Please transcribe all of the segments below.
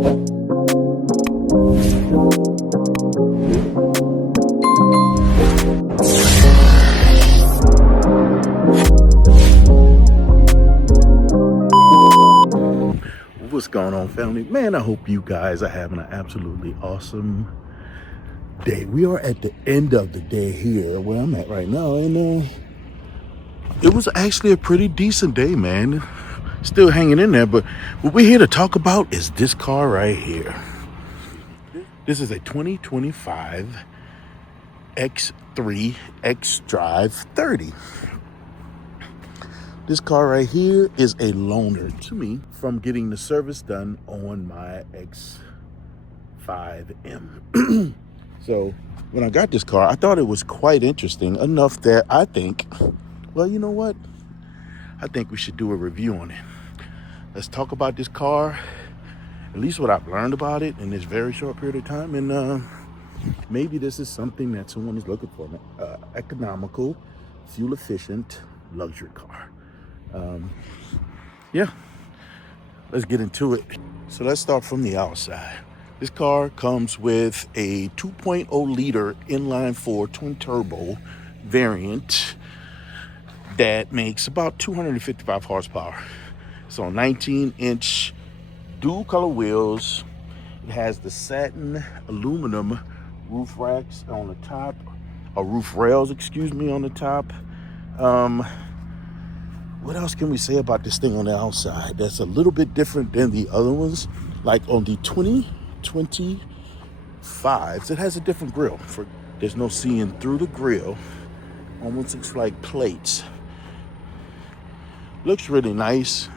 What's going on, family? Man, I hope you guys are having an absolutely awesome day. We are at the end of the day here where I'm at right now, and it was actually a pretty decent day, man. Still hanging in there, but what we're here to talk about is this car right here. This is a 2025 X3 XDrive30. This car right here is a loaner to me from getting the service done on my X5M. So when I got this car, I thought it was quite interesting enough that I think, well, you know what? I think we should do a review on it. Let's talk about this car, at least what I've learned about it in this very short period of time. And maybe this is something that someone is looking for, economical, fuel efficient luxury car. Yeah, let's get into it. So let's start from the outside. This car comes with a 2.0 liter inline-4 twin turbo variant that makes about 255 horsepower. It's on 19-inch dual color wheels. It has the satin aluminum roof racks on the top, or roof rails, excuse me, on the top. What else can we say about this thing on the outside that's a little bit different than the other ones? Like on the 2025s, it has a different grille. There's no seeing through the grille. Almost looks like plates. Looks really nice.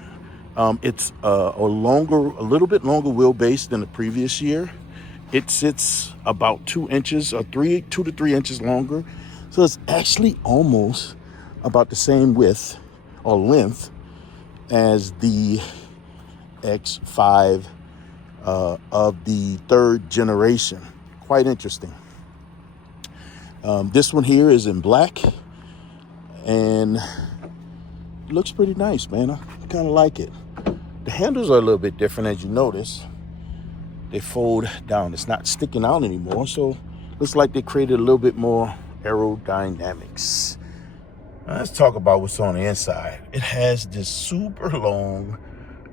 It's a little bit longer wheelbase than the previous year. It sits about 2 inches or 2 to 3 inches longer. So it's actually almost about the same width or length as the X5 of the third generation. Quite interesting. This one here is in black and looks pretty nice, man. I kind of like it. The handles are a little bit different, as you notice. They fold down. It's not sticking out anymore, so looks like they created a little bit more aerodynamics. Now let's talk about what's on the inside. It has this super long,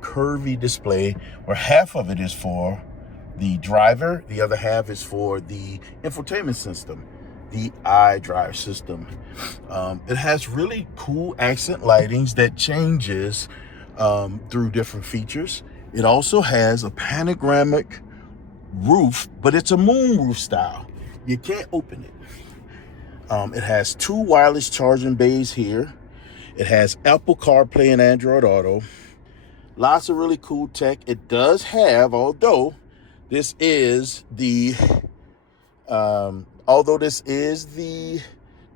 curvy display where half of it is for the driver, the other half is for the infotainment system, the iDrive system. It has really cool accent lightings that changes through different features. It also has a panoramic roof, but it's a moonroof style. You can't open it. It has 2 wireless charging bays here. It has Apple CarPlay and Android Auto. Lots of really cool tech. It does have, although this is the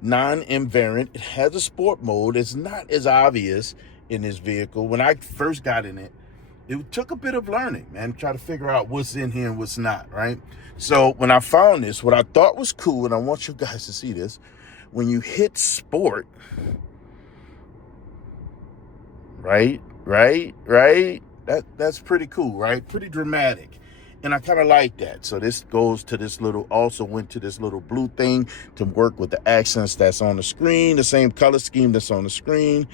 non-M variant, it has a sport mode. It's not as obvious in this vehicle. When I first got in it, it took a bit of learning, man, try to figure out what's in here and what's not, right? So when I found this, what I thought was cool, and I want you guys to see this, when you hit sport, right, that's pretty cool, right? Pretty dramatic. And I kind of like that. So this goes to this also went to this little blue thing to work with the accents that's on the screen, the same color scheme that's on the screen.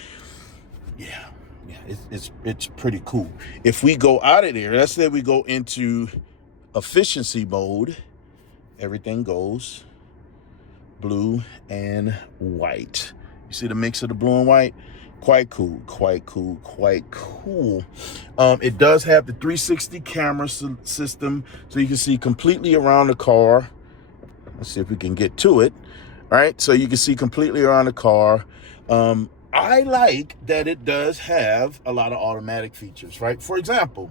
Yeah, it's pretty cool. If we go out of there, let's say we go into efficiency mode, everything goes blue and white. You see the mix of the blue and white? Quite cool. It does have the 360 camera system, so you can see completely around the car. Let's see if we can get to it. All right, so you can see completely around the car. I like that it does have a lot of automatic features, right? For example,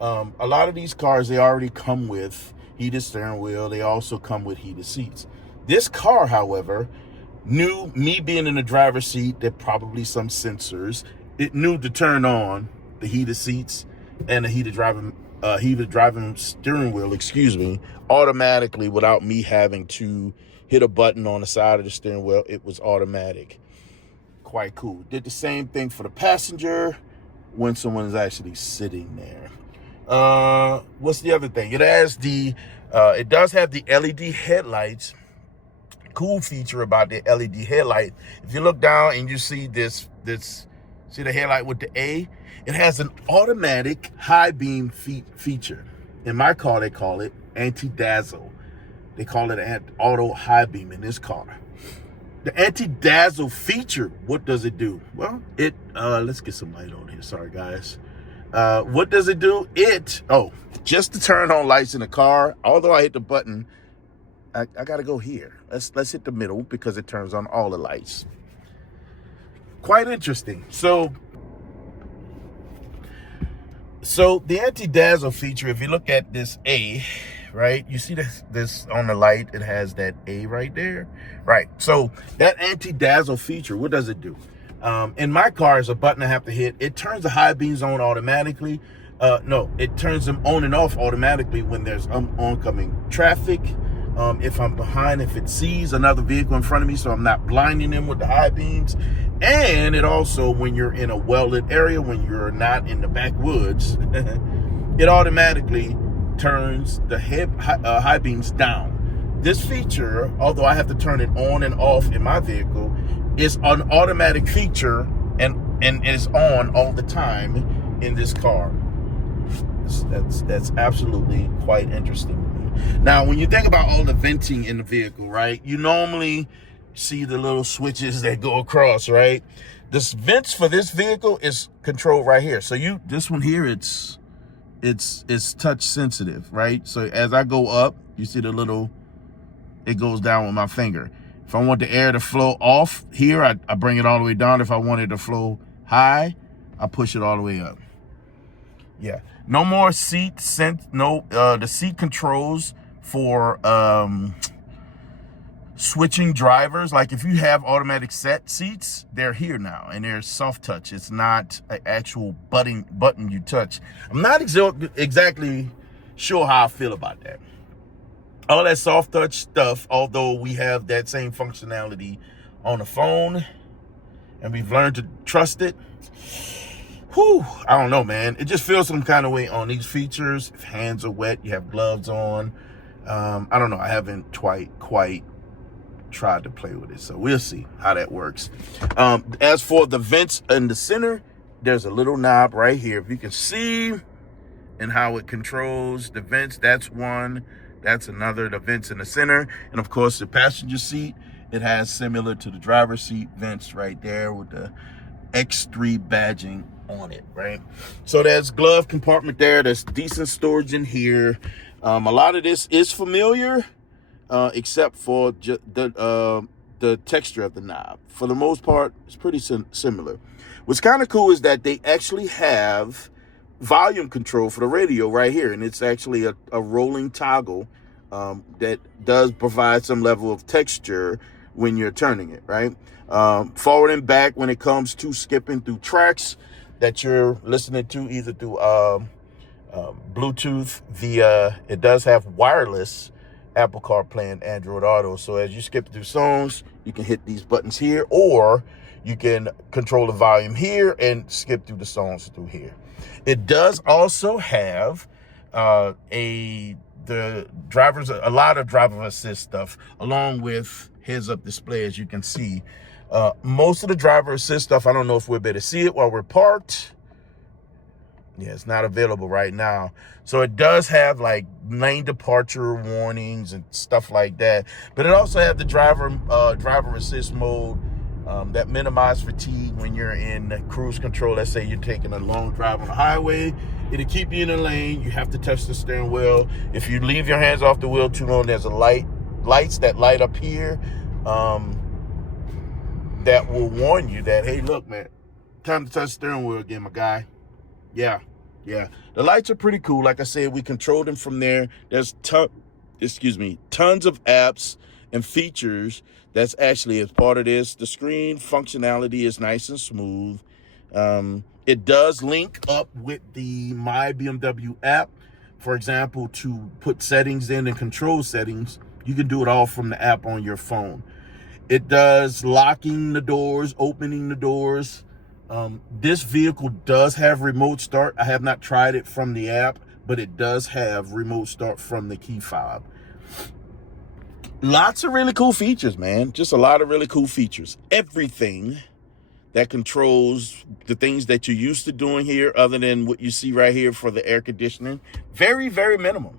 a lot of these cars, they already come with heated steering wheel. They also come with heated seats. This car, however, knew, me being in the driver's seat, there probably some sensors. It knew to turn on the heated seats and the heated driving steering wheel, automatically without me having to hit a button on the side of the steering wheel. It was automatic. Quite cool. Did the same thing for the passenger when someone is actually sitting there. What's the other thing? It has it does have the LED headlights. Cool feature about the LED headlight. If you look down and you see see the headlight with the A, it has an automatic high beam feature. In my car, they call it anti-dazzle. They call it an auto high beam in this car. The anti-dazzle feature, what does it do? Well, let's get some light on here. Sorry, guys. What does it do? Just to turn on lights in the car, although I hit the button, I got to go here. Let's hit the middle because it turns on all the lights. Quite interesting. So the anti-dazzle feature, if you look at this A, right, you see this on the light, it has that A right there, right? So that anti-dazzle feature, what does it do? In my car, is a button I have to hit. It turns the high beams on automatically. No, it turns them on and off automatically when there's oncoming traffic. If I'm behind, if it sees another vehicle in front of me, so I'm not blinding them with the high beams. And it also, when you're in a well-lit area, when you're not in the backwoods, it automatically turns the high beams down. This feature, although I have to turn it on and off in my vehicle, is an automatic feature and is on all the time in this car. That's absolutely quite interesting. Now, when you think about all the venting in the vehicle, right, you normally see the little switches that go across, right? This vents for this vehicle is controlled right here. So this one here, it's touch sensitive, right? So as I go up, you see it goes down with my finger. If I want the air to flow off here, I bring it all the way down. If I want it to flow high, I push it all the way up. Yeah. No more seat the seat controls for switching drivers. Like if you have automatic set seats, they're here now and they're soft touch. It's not an actual button you touch. I'm not exactly sure how I feel about that. All that soft touch stuff, although we have that same functionality on the phone and we've learned to trust it. I don't know, man. It just feels some kind of way on these features. If hands are wet, you have gloves on. I don't know. I haven't quite tried to play with it. So we'll see how that works. As for the vents in the center, there's a little knob right here. If you can see and how it controls the vents, that's one. That's another, the vents in the center. And of course, the passenger seat, it has similar to the driver's seat vents right there with the X3 badging on it, right? So there's glove compartment there. There's decent storage in here. A lot of this is familiar, except for the texture of the knob. For the most part, it's pretty similar. What's kind of cool is that they actually have volume control for the radio right here, and it's actually a rolling toggle that does provide some level of texture when you're turning it, right? Forward and back when it comes to skipping through tracks that you're listening to, either through Bluetooth via, it does have wireless Apple CarPlay and Android Auto. So as you skip through songs, you can hit these buttons here, or you can control the volume here and skip through the songs through here. It does also have a lot of driver assist stuff, along with heads-up display, as you can see. Most of the driver assist stuff, I don't know if we'll be able to see it while we're parked. Yeah, it's not available right now. So it does have like lane departure warnings and stuff like that. But it also has the driver assist mode that minimize fatigue when you're in cruise control. Let's say you're taking a long drive on the highway. It'll keep you in the lane. You have to touch the steering wheel. If you leave your hands off the wheel too long, there's lights that light up here that will warn you that, hey, look, man, time to touch the steering wheel again, my guy. Yeah. The lights are pretty cool. Like I said, we control them from there. There's tons of apps and features that's actually as part of this. The screen functionality is nice and smooth. It does link up with the My BMW app. For example, to put settings in and control settings, you can do it all from the app on your phone. It does locking the doors, opening the doors. This vehicle does have remote start. I have not tried it from the app, but it does have remote start from the key fob. Lots of really cool features, man. Just a lot of really cool features. Everything that controls the things that you're used to doing here, other than what you see right here for the air conditioning. Very, very minimal.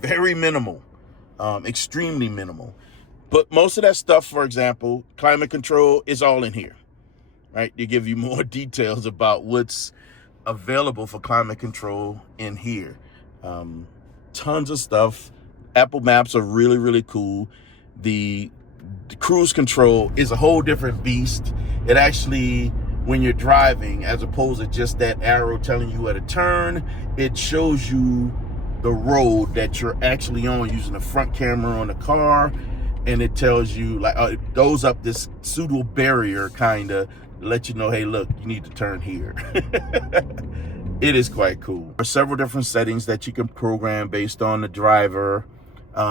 Very minimal. Extremely minimal. But most of that stuff, for example, climate control is all in here, right? They give you more details about what's available for climate control in here. Tons of stuff. Apple Maps are really, really cool. The cruise control is a whole different beast. It actually, when you're driving, as opposed to just that arrow telling you where to turn, it shows you the road that you're actually on using the front camera on the car. And it tells you, like, it goes up this pseudo barrier kind of to let you know, hey, look, you need to turn here. It is quite cool. There are several different settings that you can program based on the driver.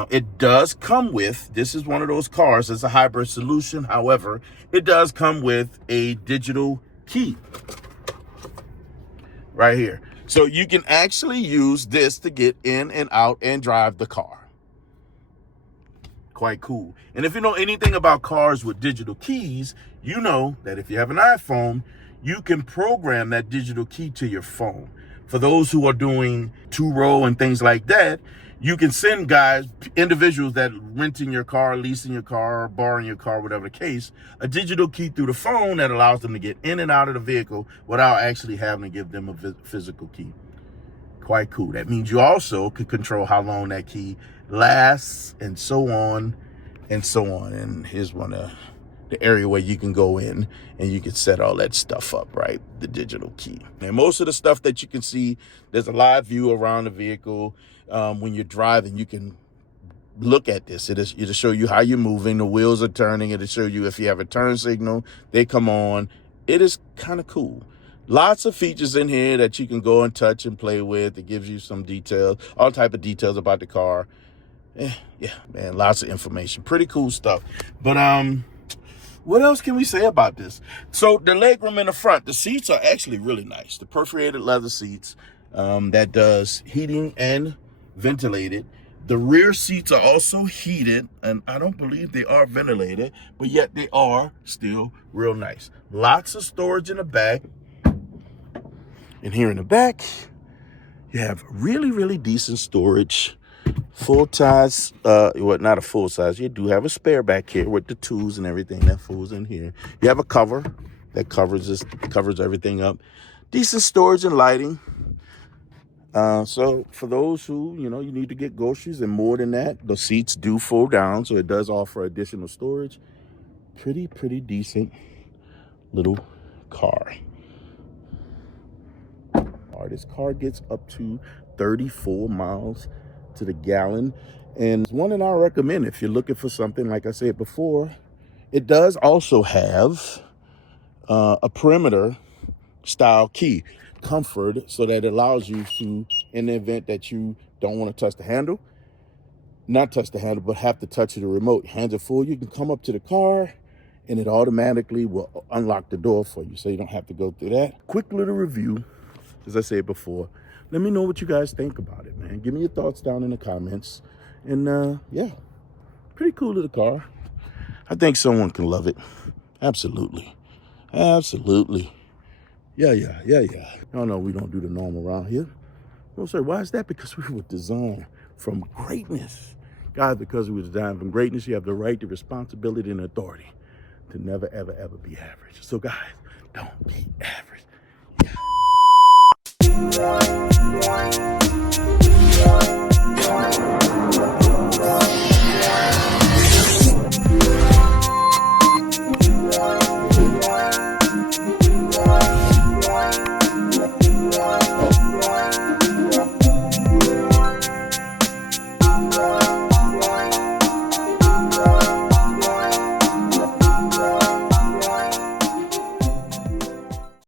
It does come with, this is one of those cars, it's a hybrid solution. However, it does come with a digital key right here. So you can actually use this to get in and out and drive the car. Quite cool. And if you know anything about cars with digital keys, you know that if you have an iPhone, you can program that digital key to your phone. For those who are doing two-row and things like that, you can send guys, individuals that renting your car, leasing your car, borrowing your car, whatever the case, a digital key through the phone that allows them to get in and out of the vehicle without actually having to give them a physical key. Quite cool. That means you also could control how long that key lasts and so on and so on. And here's one of the area where you can go in and you can set all that stuff up, right? The digital key. And most of the stuff that you can see, there's a live view around the vehicle. When you're driving, you can look at this. It'll show you how you're moving. The wheels are turning. It'll show you if you have a turn signal, they come on. It is kind of cool. Lots of features in here that you can go and touch and play with. It gives you some details, all type of details about the car. Yeah, man, lots of information. Pretty cool stuff. But what else can we say about this? So the legroom in the front, the seats are actually really nice. The perforated leather seats that does heating and ventilated. The rear seats are also heated, and I don't believe they are ventilated, but yet they are still real nice. Lots of storage in the back. And here in the back, you have really, really decent storage. Full size, well, not a full size. You do have a spare back here with the tools and everything that falls in here. You have a cover that covers everything up. Decent storage and lighting. So for those who, you need to get groceries and more than that, the seats do fold down. So it does offer additional storage. Pretty decent little car. This car gets up to 34 miles to the gallon, and it's one that I recommend if you're looking for something. Like I said before, it does also have a perimeter style key comfort, so that it allows you to, in the event that you don't want to touch the handle, not touch the handle, but have to touch the remote, hands are full, you can come up to the car and it automatically will unlock the door for you, so you don't have to go through that. Quick little review, as I said before. Let me know what you guys think about it, man. Give me your thoughts down in the comments. And yeah, pretty cool little car. I think someone can love it. Absolutely. Yeah. No, we don't do the norm around here. Well, sir, why is that? Because we were designed from greatness. Guys, because we were designed from greatness, you have the right, the responsibility, and authority to never, ever be average. So guys, don't be